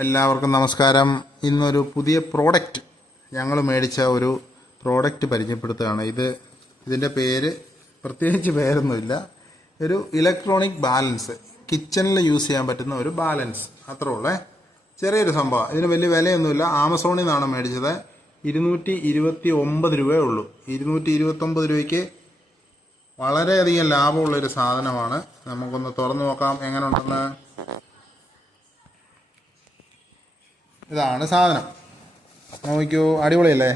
എല്ലാവർക്കും നമസ്കാരം. ഇന്നൊരു പുതിയ പ്രോഡക്റ്റ് ഞങ്ങൾ മേടിച്ച ഒരു പ്രോഡക്റ്റ് പരിചയപ്പെടുത്തുകയാണ്. ഇതിൻ്റെ പേര് പ്രത്യേകിച്ച് പേരൊന്നുമില്ല. ഒരു ഇലക്ട്രോണിക് ബാലൻസ്, കിച്ചണിൽ യൂസ് ചെയ്യാൻ പറ്റുന്ന ഒരു ബാലൻസ്, അത്രേ ഉള്ളേ. ചെറിയൊരു സംഭവം. ഇതിന് വലിയ വിലയൊന്നുമില്ല. ആമസോണിൽ നിന്നാണ് മേടിച്ചത്. 229 രൂപയേ ഉള്ളൂ. 229 രൂപയ്ക്ക് വളരെയധികം ലാഭമുള്ളൊരു സാധനമാണ്. നമുക്കൊന്ന് തുറന്നു നോക്കാം എങ്ങനെ ഉണ്ടെന്ന്. ഇതാണ് സാധനം. നോക്കിക്കോ, അടിപൊളിയല്ലേ?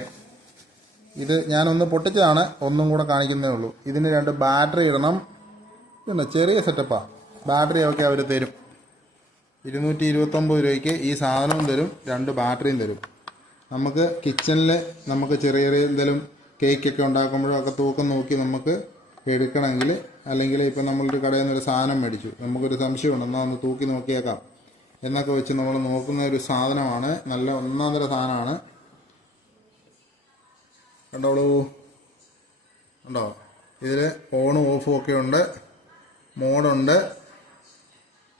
ഇത് ഞാനൊന്ന് പൊട്ടിച്ചതാണ്, ഒന്നും കൂടെ കാണിക്കുന്നേ ഉള്ളൂ. ഇതിന് 2 ബാറ്ററി ഇടണം. ഇതുണ്ട്, ചെറിയ സെറ്റപ്പാണ്. ബാറ്ററിയൊക്കെ അവർ തരും. 229 രൂപയ്ക്ക് ഈ സാധനവും തരും, 2 ബാറ്ററിയും തരും. നമുക്ക് കിച്ചണിൽ നമുക്ക് ചെറിയ ചെറിയ എന്തെങ്കിലും കേക്കൊക്കെ ഉണ്ടാക്കുമ്പോഴും ഒക്കെ തൂക്കം നോക്കി നമുക്ക് എടുക്കണമെങ്കിൽ, അല്ലെങ്കിൽ ഇപ്പം നമ്മളൊരു കടയിൽ നിന്നൊരു സാധനം മേടിച്ചു, നമുക്കൊരു സംശയമുണ്ട്, എന്നാൽ ഒന്ന് തൂക്കി നോക്കിയേക്കാം എന്നൊക്കെ വെച്ച് നമ്മൾ നോക്കുന്ന ഒരു സാധനമാണ്. നല്ല ഒന്നാന്തര സാധനമാണ്. കണ്ടോളൂ, കണ്ടോ? ഇതിൽ ഓണും ഓഫും ഒക്കെ ഉണ്ട്, മോഡുണ്ട്,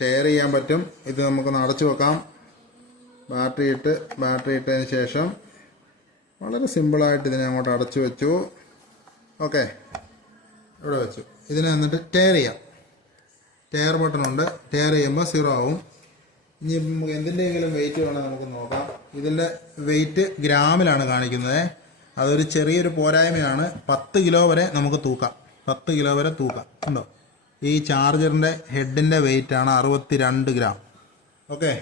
ടയർ ചെയ്യാൻ പറ്റും. ഇത് നമുക്കൊന്ന് അടച്ചു വെക്കാം. ബാറ്ററി ഇട്ടതിന് ശേഷം വളരെ സിമ്പിളായിട്ട് ഇതിനെ അങ്ങോട്ട് അടച്ചു വെച്ചു. ഓക്കെ, ഇവിടെ വെച്ചു. ഇതിനെ എന്നിട്ട് ടയർ ചെയ്യാം. ടയർ ബട്ടണുണ്ട്. ടയർ ചെയ്യുമ്പോൾ 0 ആവും. ഇനി നമുക്ക് എന്തിൻ്റെയെങ്കിലും വെയിറ്റ് വേണം നമുക്ക് നോക്കാം. ഇതിൻ്റെ വെയിറ്റ് ഗ്രാമിലാണ് കാണിക്കുന്നത്. അതൊരു ചെറിയൊരു പോരായ്മയാണ്. 10 കിലോ വരെ നമുക്ക് തൂക്കാം. 10 കിലോ വരെ തൂക്കാം. ഉണ്ടോ? ഈ ചാർജറിൻ്റെ ഹെഡിൻ്റെ വെയിറ്റാണ് 62 ഗ്രാം. ഓക്കെ,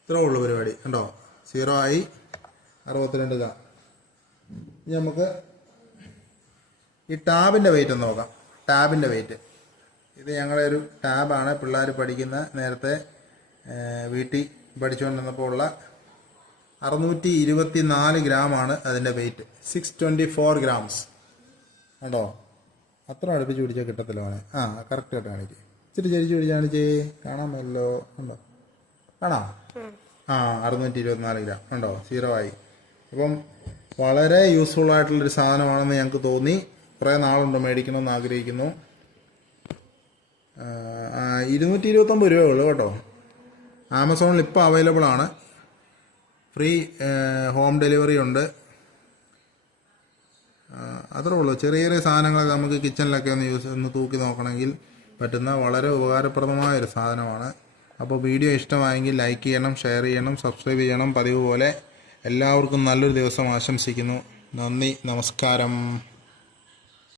ഇത്രേ ഉള്ളൂ പരിപാടി. കണ്ടോ? 0 ആയി, 62 ഗ്രാം. ഇനി നമുക്ക് ഈ ടാബിൻ്റെ വെയിറ്റ് ഒന്ന് നോക്കാം. ടാബിൻ്റെ വെയിറ്റ്, ഇത് ഞങ്ങളുടെ ഒരു ടാബാണ്. പിള്ളേർ പഠിക്കുന്ന, നേരത്തെ വീട്ടിൽ പഠിച്ചുകൊണ്ടിരുന്നപ്പോൾ ഉള്ള 624 ഗ്രാമാണ് അതിൻ്റെ വെയിറ്റ്. 624 ഗ്രാംസ്. കണ്ടോ? അത്ര അടുപ്പിച്ച് പിടിച്ചാൽ കിട്ടത്തില്ല മോനെ. കറക്റ്റായിട്ട് കാണിച്ച്, ഇച്ചിരി ചരിച്ച് പിടിച്ച് കാണിച്ചേ, കാണാമല്ലോ. ഉണ്ടോ? കാണാം. 624 ഗ്രാം. ഉണ്ടോ? 0 ആയി. അപ്പം വളരെ യൂസ്ഫുൾ ആയിട്ടുള്ളൊരു സാധനമാണെന്ന് ഞങ്ങൾക്ക് തോന്നി. കുറേ നാളുണ്ട് മേടിക്കണമെന്ന് ആഗ്രഹിക്കുന്നു. 229 രൂപയേ ഉള്ളൂ കേട്ടോ. ആമസോണിൽ ഇപ്പോൾ അവൈലബിൾ ആണ്. ഫ്രീ ഹോം ഡെലിവറി ഉണ്ട്. അത്രേ ഉള്ളൂ. ചെറിയ ചെറിയ സാധനങ്ങളൊക്കെ നമുക്ക് കിച്ചണിലൊക്കെ ഒന്ന് തൂക്കി നോക്കണമെങ്കിൽ പറ്റുന്ന വളരെ ഉപകാരപ്രദമായ ഒരു സാധനമാണ്. അപ്പോൾ വീഡിയോ ഇഷ്ടമായെങ്കിൽ ലൈക്ക് ചെയ്യണം, ഷെയർ ചെയ്യണം, സബ്സ്ക്രൈബ് ചെയ്യണം. പതിവ് പോലെ എല്ലാവർക്കും നല്ലൊരു ദിവസം ആശംസിക്കുന്നു. നന്ദി, നമസ്കാരം.